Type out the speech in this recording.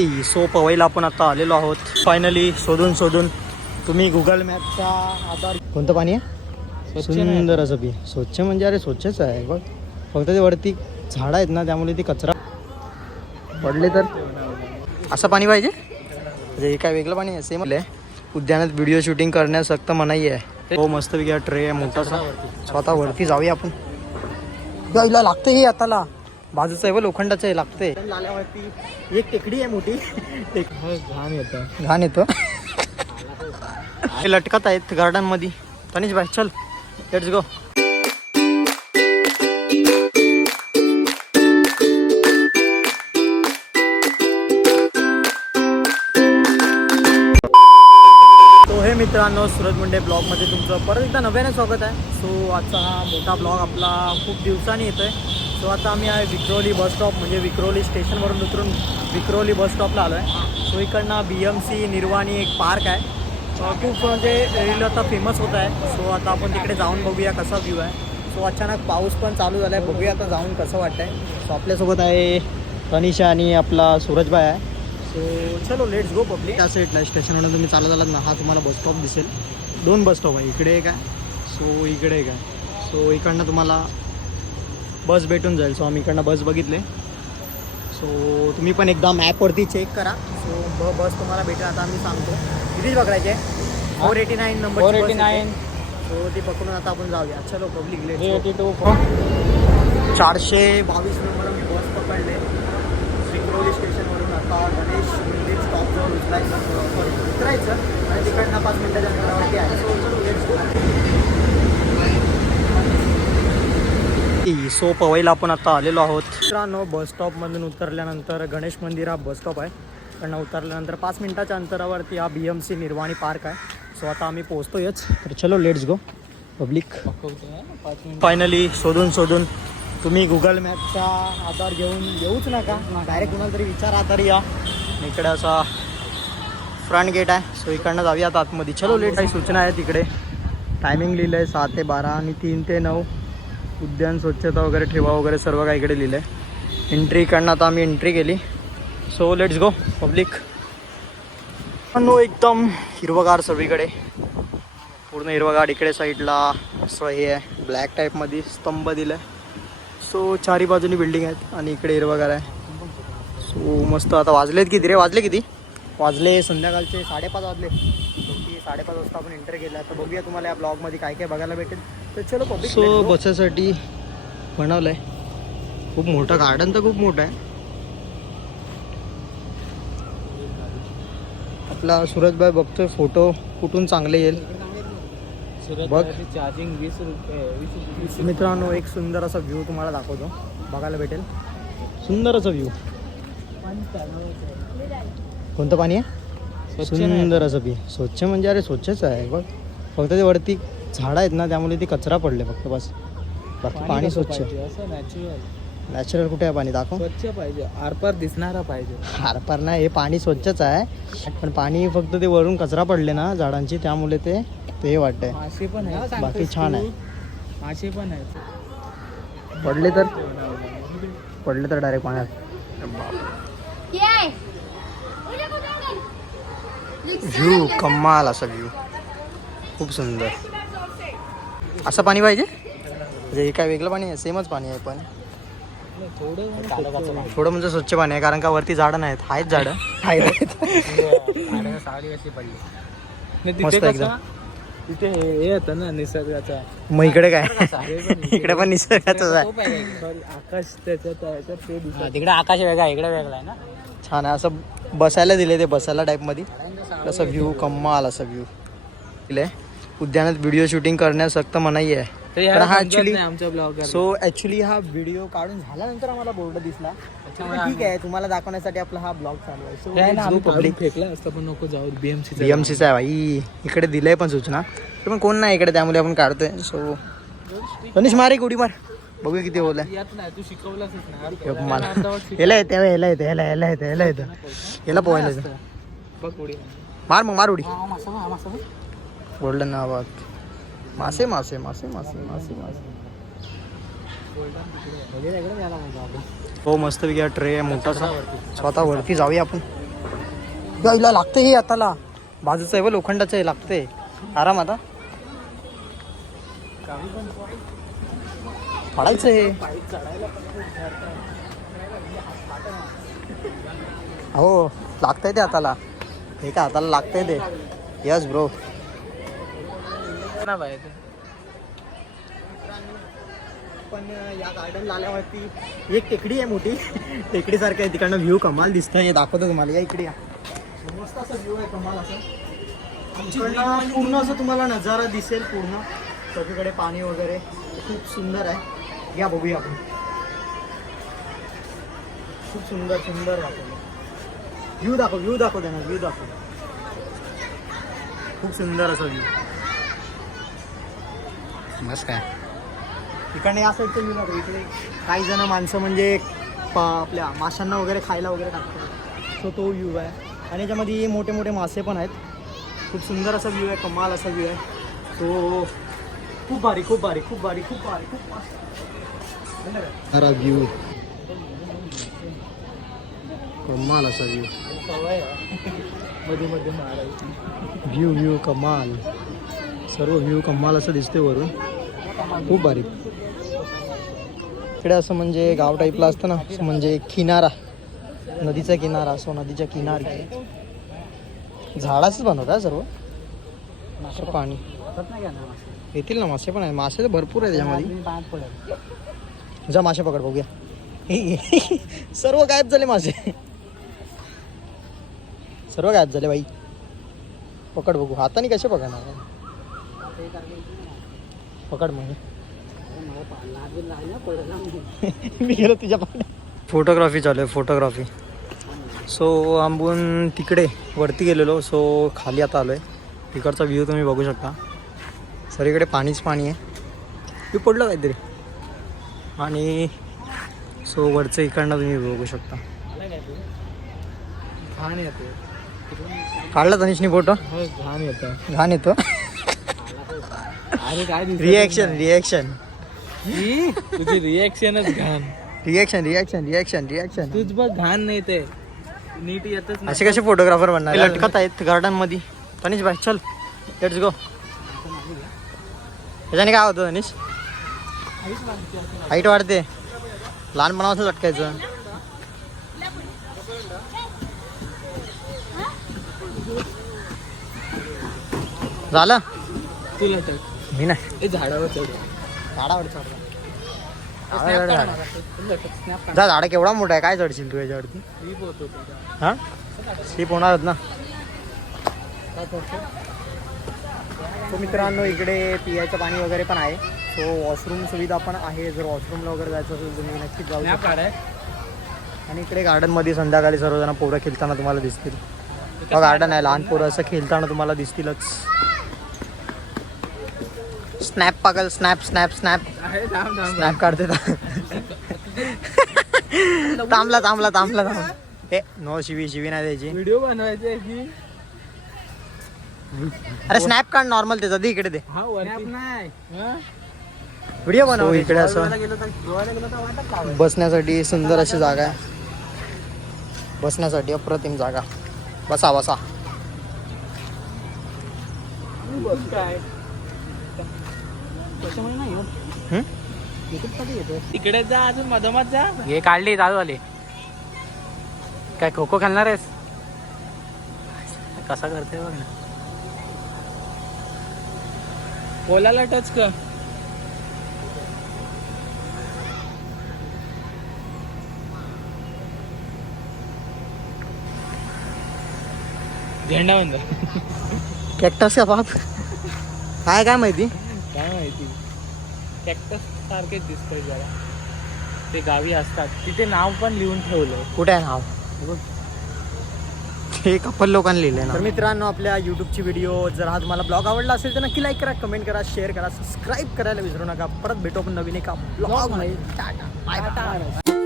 So पवईला आपण आता आलेलो आहोत फायनली. शोधून तुम्ही गुगल मॅपचा आधार. कोणतं पाणी आहे? सुंदर असं बी स्वच्छ म्हणजे अरे स्वच्छच आहे बघ. फक्त ते वरती झाडं आहेत ना, त्यामुळे ती कचरा पडले तर असं पाणी पाहिजे. हे काय वेगळं पाणी आहे? सेम उद्यानात व्हिडिओ शूटिंग करण्यास सक्त मनाई आहे. हो मस्त वेगळा ट्रे आहे मोठासा. स्वतः वरती जाऊया आपण. यायला लागतं हे आताला बाजूचं आहे व लोखंडाचं आहे लागतंय. लाल्यावरती एक टेकडी आहे मोठी. घाण येतो लटकत आहेत गार्डन मध्ये. तनिष भाई चल लेट्स गो. मित्रांनो सूरज मुंडे ब्लॉगमध्ये तुमचं परत एकदा नव्याने स्वागत आहे. सो आजचा हा मोठा ब्लॉग आपला खूप दिवसांनी येतो आहे. सो आता आम्ही आहे विक्रोली बस स्टॉप म्हणजे विक्रोली स्टेशनवरून उतरून विक्रोली बस स्टॉपला आलो आहे. सो इकडनं BMC निर्वाणी एक पार्क आहे. खूप म्हणजे रील आता फेमस होत आहे. सो आता आपण तिकडे जाऊन बघूया कसा व्ह्यू आहे. सो अचानक पाऊस पण चालू झाला आहे. बघूया आता जाऊन कसं वाटतं आहे. सो आपल्यासोबत आहे तनिषा आणि आपला सूरजभाई आहे. सो चलो लेट्स गो पब्लिक. त्या साईडला स्टेशनवरून तुम्ही चालत आलात ना, हा तुम्हाला बस स्टॉप दिसेल. 2 बस स्टॉप आहे, इकडे एक आहे सो इकडे एक आहे. सो इकडनं तुम्हाला बस भेटून जाईल. सो आम्ही इकडनं बस बघितले. सो तुम्ही पण एकदा मॅपवरती चेक करा. सो बस तुम्हाला भेटेल. आता आम्ही सांगतो कितीच पकडायचे. 489 नंबर 489. सो ती पकडून आता आपण जाऊया. चलो पब्लिक लेट्स गो. 422 नंबर आम्ही बस पकडले विक्रोली स्टेशनवरून. आता गणेश मंदिर स्टॉपजवळ उतरायचं आणि तिकडनं 5 मिनिटाच्या अंतरावरती आहे. सो पवईला आपण आता आलेलो आहोत मित्रांनो. बस स्टॉपमधून उतरल्यानंतर गणेश मंदिर हा बस स्टॉप आहे. तिकडनं उतरल्यानंतर 5 मिनिटाच्या अंतरावरती हा BMC निर्वाणी पार्क आहे. सो आता आम्ही पोहोचतोयच. तर चलो लेट्स गो पब्लिक. फायनली शोधून तुम्ही गुगल मॅपचा आधार घेऊन येऊच नका. डायरेक्ट कुणाला तरी विचार आधार या. इकडे असा फ्रंट गेट आहे. सो इकडनं जाऊया आता आतमध्ये. चलो लेट. काही सूचना आहे तिकडे. टायमिंग लिहिलं आहे 7 ते 12 आणि 3 ते 9. उद्यान स्वच्छता वगैरे ठेवा वगैरे सर्व काही इकडे लिहिलं आहे. एंट्री इकडनं आता आम्ही एंट्री केली. So let's go public. नो एकदम हिरवगार सगळीकडे. पूर्ण हिरवगार. इकडे साईडला असं हे आहे ब्लॅक टाईपमध्ये स्तंभ दिलं आहे. सो चारी बाजूनी बिल्डिंग आहेत आणि इकडे हिरवगार आहे. सो मस्त. आता वाजलेत किती रे? वाजले संध्याकाळचे 5:30 वाजले. 5:30 वाजता आपण एंटर केला. तर बघूया तुम्हाला या ब्लॉगमध्ये काय काय बघायला भेटेल. तर चलो पब्लिक. सो बसासाठी बनवलं आहे. खूप मोठं गार्डन तर खूप मोठं आहे. आपला सूरजभाई बघतोय फोटो कुठून चांगले येईल बघ. चार्जिंग 20 रुपये. मित्रांनो एक सुंदर असा व्ह्यू तुम्हाला दाखवतो. बघायला भेटेल सुंदर असा व्ह्यू. कोणतं पाणी आहे? सुंदर असं बी स्वच्छ म्हणजे अरे स्वच्छच आहे बघ. फक्त ते वरती झाडं आहेत ना, त्यामुळे ती कचरा पडले फक्त बस. बाकी पाणी स्वच्छ. नॅचरल कुठे आहे पाणी? दाखव. स्वच्छ पाहिजे, आरपार दिसणारा पाहिजे. आरपार नाही, हे पाणी स्वच्छच आहे पण पाणी फक्त ते वरून कचरा पडले ना झाडांची, त्यामुळे ते वाटतंय. मासे पण आहे, बाकी छान आहे. मासे पण आहे. पडले तर डायरेक्ट पाण्यात. व्ह्यू कमाल असा व्ह्यू. खूप सुंदर असं पाणी पाहिजे. हे काय वेगळं पाणी आहे? सेमच पाणी आहे पण थोडं म्हणजे स्वच्छ पाणी आहे. कारण का वरती झाडं नाहीत. आहेत झाडं मस्त एकदम. तिथे हे येतं ना निसर्गाचा. मग इकडे काय? इकडे पण निसर्गाचं आहे. आकाश त्याच्यात ते तिकडे आकाश वेगळा आहे, इकडे वेगळा आहे ना. छान आहे. असं बसायला दिले ते बसायला टाईपमध्ये. असं व्ह्यू कमाल असा व्ह्यू दिले. उद्यानात व्हिडिओ शूटिंग करण्यास सक्त मनाई आहे. तर हा ऍक्च्युली आमच्या ब्लॉगर. सो ऍक्च्युली हा व्हिडिओ काढून झाल्यानंतर आम्हाला बोर्ड दिसला. ठीक आहे, तुम्हाला दाखवण्यासाठी आपला हा ब्लॉग चालू आहे. पब्लिक फेकला असतं पण नको जाऊ. BMCचा आहे भाई. इकडे दिलंय पण सूचना, पण कोण नाही इकडे, त्यामुळे आपण काढतोय. सो तनिष मार एक उडी मार, बघूया किती बोल आहे. तू शिकवलास मला याला येते याला पोहायला. मार मग मार उडी. गोल्डन नावात मासे मासे मासे मासे मासे मासे. हो मस्त पैकी ट्रे आहे मोठासा. स्वतः वरती जाऊया आपण. यायला लागतं हे आताला. बाजूचं आहे व लोखंडाचं आहे, लागतंय आराम. आता पडायचं हे. हो लागतंय ते हाताला. हे का हाताला लागतंय ते. Yes bro. ना बाहेर पण या गार्डनला आल्यावरती एक टेकडी आहे मोठी. टेकडीसारखं आहे, तिकडनं व्ह्यू कमाल दिसतंय. हे दाखवतो तुम्हाला, या इकडे या. मस्त असं व्ह्यू आहे कमाल असं. इकडनं पूर्ण असं तुम्हाला नजारा दिसेल पूर्ण. सगळीकडे पाणी वगैरे खूप सुंदर आहे. या बघूया आपण. खूप सुंदर सुंदर दाखवलं. व्ह्यू दाखव त्यांना, व्ह्यू दाखव. खूप सुंदर असं व्ह्यू. मस्त काय इकडे या साईडचं व्ह्यू दाखव. इकडे काही जण माणसं म्हणजे आपल्या माशांना वगैरे खायला वगैरे टाकतात. सो तो व्ह्यू आहे. आणि याच्यामध्ये मोठे मोठे मासे पण आहेत. खूप सुंदर असा व्ह्यू आहे, कमाल असा व्ह्यू आहे. तो खूप भारी खूप भारी खूप भारी खूप भारी खूप मस्त व्ह्यू. कमाल असा व्ह्यू. मध्ये मध्ये मारायचं. व्ह्यू कमाल. सर्व व्ह्यू कमाल असं दिसते वरून. खूप भारी. इकडे असं म्हणजे गाव टाईपला असतं ना, असं म्हणजे किनारा, नदीचा किनारा. असो नदीच्या किनारी झाडाच बनवतात सर्व. पाणी येतील ना, मासे पण आहे. मासे तर भरपूर आहे त्याच्यामध्ये. जा मासे पकड बघूया. सर्व गायब झाले मासे, सर्व गायब झाले बाई. पकड बघू. हाताने कसे पकडणार. पकड मग. मी गेलो तुझ्या पाण्यात. फोटोग्राफी चालू आहे, फोटोग्राफी. सो आंबून तिकडे वरती गेलेलो. सो खाली आता आलो आहे. तिकडचा व्ह्यू तुम्ही बघू शकता. सगळीकडे पाणीच पाणी आहे. व्ह्यू पडलं काहीतरी. आणि सो वरचं इकडनं तुम्ही बघू शकता. घाण येते. काढला तनिषनी फोटो. घाण येतं. घाण येतो. अरे काय रिॲक्शन रिॲक्शन तुझी रिॲक्शनच घाण. रिॲक्शन तुझ बघ घाण नाही ते नीट येतच नाही. असे कसे फोटोग्राफर बनणार. लटकत आहेत गार्डन मध्ये. तनिष भाई चल लेट्स गो. त्याच्याने काय होतं तनिष. हाईट वाढते. लहानपणापासून लटकायचं. झालं. तुला टक. मी नाही. ए झाडावर चढ. झाडावर चढला. जा. झाड केवढा मोठा आहे. काय चढशील तू याच्यावरती. हां स्लीप होणार ना. सो मित्रांनो इकडे पियाचं पाणी वगैरे पण आहे. सो वॉशरूम सुविधा पण आहे. जर वॉशरूमला वगैरे जायचं असेल तुम्ही नक्कीच जाऊ शकता. आणि इकडे गार्डनमध्ये संध्याकाळी सर्वजण पोरं खेळताना तुम्हाला दिसतील. गार्डन आहे, लहान पोरं असं खेळताना तुम्हाला दिसतीलच. स्नॅप पागल. स्नॅप स्नॅप स्नॅप स्नॅप काढते. थांबला. हे नो शिवी नाही द्यायची. व्हिडिओ बनवायचे की. अरे स्नॅप काढ नॉर्मल त्याचा. दे इकडे दे. हा वरती नाही. व्हिडिओ बनव. इकडे असं बसण्यासाठी सुंदर अशी जागा आहे. बसण्यासाठी अप्रतिम जागा. बसा. काय तिकडे जा. अजून मधोमध जा. हे काढली चालू आले. काय खो खो खेळणार आहेस. कसा करते बघ ना. पोलाला टच कर. झेंडा बंद. कॅक्टस का बाप. काय माहिती. काय माहिती. कॅक्टस सारखेच दिसतंय जरा. ते गावी असतात. तिथे नाव पण लिहून ठेवलं. कुठे आहे नाव. ते कपल लोकांनी लिहिले ना. तर मित्रांनो आपल्या यूट्यूबची व्हिडिओ जर हा तुम्हाला ब्लॉग आवडला असेल तर नक्की लाईक करा, कमेंट करा, शेअर करा, सबस्क्राईब करायला विसरू नका. परत भेटू आपण नवीन एका ब्लॉग मध्ये. Tata bye bye.